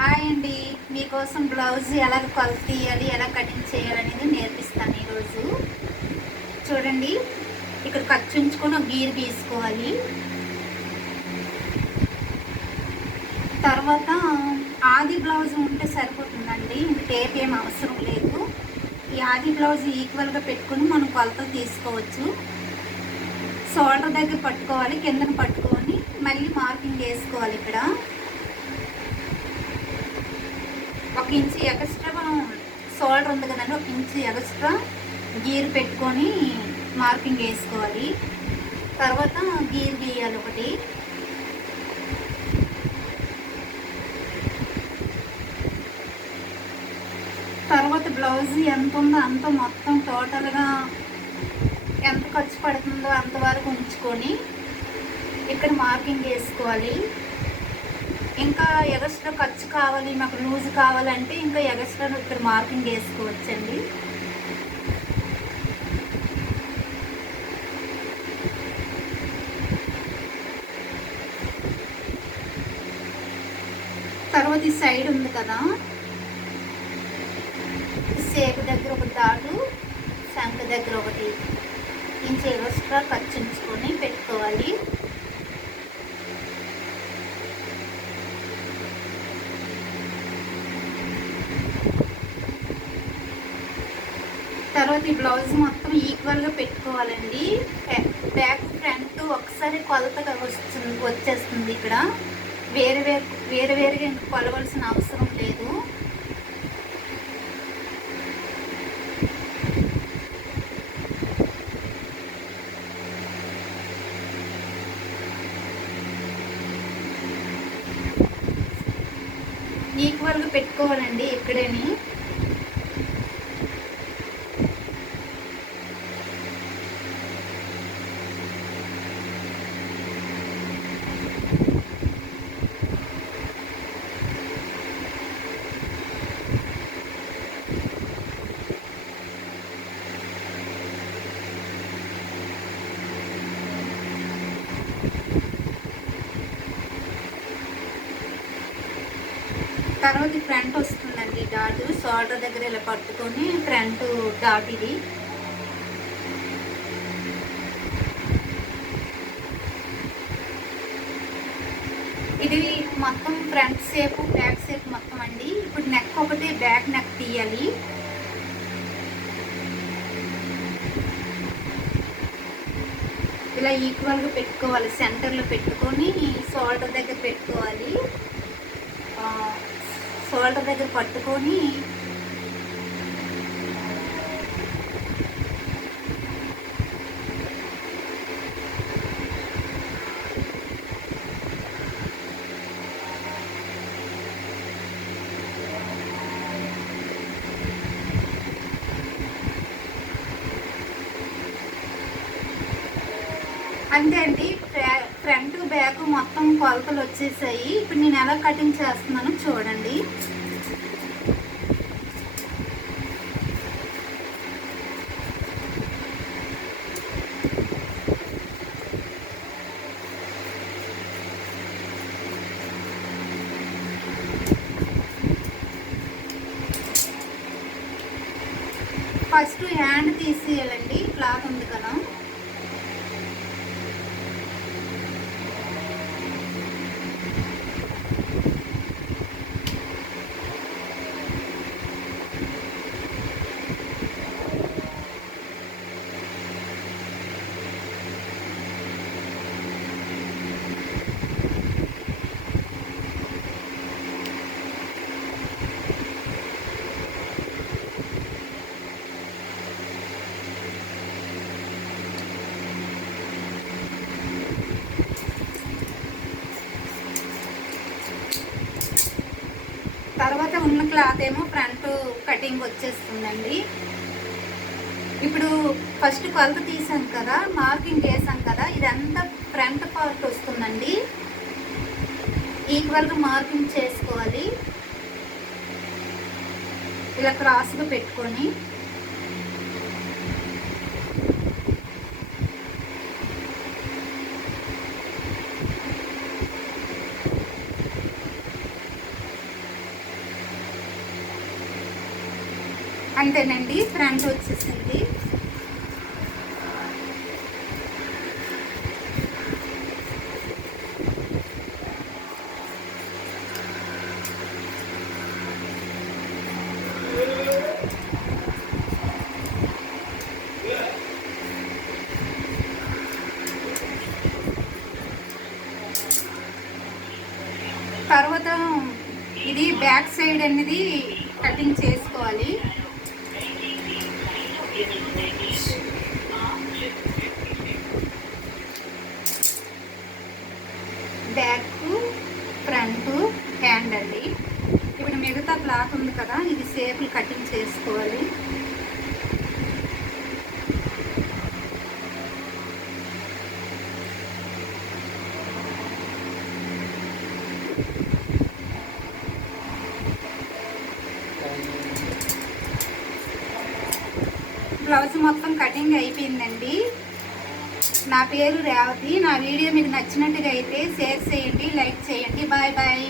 Hi అండి. మీకోసం blouse ఎలా కొలత తీయాలి ఎలా కటింగ్ చేయాలనేది నేర్పిస్తాను ఈరోజు. చూడండి ఇక్కడ ఖర్చు ఉంచుకొని ఒక గీరు గీసుకోవాలి. తర్వాత ఆది బ్లౌజ్ ఉంటే సరిపోతుందండి ఇంక టేప్ ఏం అవసరం లేదు. ఈ ఆది బ్లౌజ్ ఈక్వల్గా పెట్టుకొని మనం కొలతలు తీసుకోవచ్చు. షోల్డర్ దగ్గర పట్టుకోవాలి కిందన పట్టుకొని మళ్ళీ మార్కింగ్ వేసుకోవాలి ఇక్కడ. ఒక ఇంచు ఎక్స్ట్రా మనం షోల్డర్ ఉంది కదండి ఒక ఇంచు ఎక్స్ట్రా గీర్ పెట్టుకొని మార్కింగ్ వేసుకోవాలి. తర్వాత గీర్ గీయాలి ఒకటి. తర్వాత బ్లౌజ్ ఎంత ఉందో అంత మొత్తం టోటల్గా ఎంత ఖర్చు పడుతుందో అంతవరకు ఉంచుకొని ఇక్కడ మార్కింగ్ వేసుకోవాలి. ఇంకా ఎగస్ట్రా ఖర్చు కావాలి మాకు లూజ్ కావాలంటే ఇంకా ఎగస్ట్రా ఇక్కడ మార్కింగ్ వేసుకోవచ్చండి. తర్వాత ఈ సైడ్ ఉంది కదా. సేపు దగ్గర ఒక దాటు శంఖ దగ్గర ఒకటి. ఇంచు ఎగస్ట్రా ఖర్చు ఉంచుకొని పెట్టుకోవాలి. తర్వాత ఈ బ్లౌజ్ మొత్తం ఈక్వల్గా పెట్టుకోవాలండి. బ్యాక్ ఫ్రంట్ ఒకసారి కొలతగా వస్తుంది వచ్చేస్తుంది ఇక్కడ. వేరే వేరే వేరే వేరుగా కొలవలసిన అవసరం లేదు. ఈక్వల్గా పెట్టుకోవాలండి ఇక్కడేని. తర్వాత ఫ్రంట్ వస్తుందండి డాట్. షోల్డర్ దగ్గర ఇలా పట్టుకొని ఫ్రంట్ డాట్ ఇది. ఇది మొత్తం ఫ్రంట్ షేప్ బ్యాక్ షేప్ మొత్తం అండి. ఇప్పుడు నెక్ ఒకటి బ్యాక్ నెక్ తీయాలి. ఇలా ఈక్వల్గా పెట్టుకోవాలి. సెంటర్లో పెట్టుకొని షోల్డర్ దగ్గర పెట్టుకోవాలి. షోల్డర్ దగ్గర పట్టుకొని అంతే అండి ఫ్రంట్ బ్యాక్ మొత్తం కొలతలు వచ్చేసాయి. ఇప్పుడు నేను ఎలా కటింగ్ చేస్తున్నానో చూడండి. First hand తీసేయాలండి. క్లాత్ ఉంది కదా. తర్వాత ఉన్న క్లాత్ ఏమో ఫ్రంట్ కటింగ్ వచ్చేస్తుందండి. ఇప్పుడు ఫస్ట్ కొలత తీసాం కదా మార్కింగ్ వేసాం కదా ఇదంతా ఫ్రంట్ పార్ట్ వస్తుందండి. ఈక్వల్గా మార్కింగ్ చేసుకోవాలి. ఇలా క్రాస్గా పెట్టుకొని అంతేనండి ఫ్రంట్ వచ్చేసింది. తర్వాత ఇది బ్యాక్ సైడ్ అనేది కటింగ్ చేసుకోవాలి బ్యాక్ ఫ్రంట్ హ్యాండ్ అండి ఇప్పుడు మిగతా క్లాత్ ఉంది కదా ఇది సేపులు కటింగ్ చేసుకోవాలి. బ్లౌజ్ మొత్తం కటింగ్ అయిపోయిందండి. నా పేరు రేవతి. నా వీడియో మీకు నచ్చినట్టుగా అయితే షేర్ చేయండి లైక్ చేయండి. Bye bye.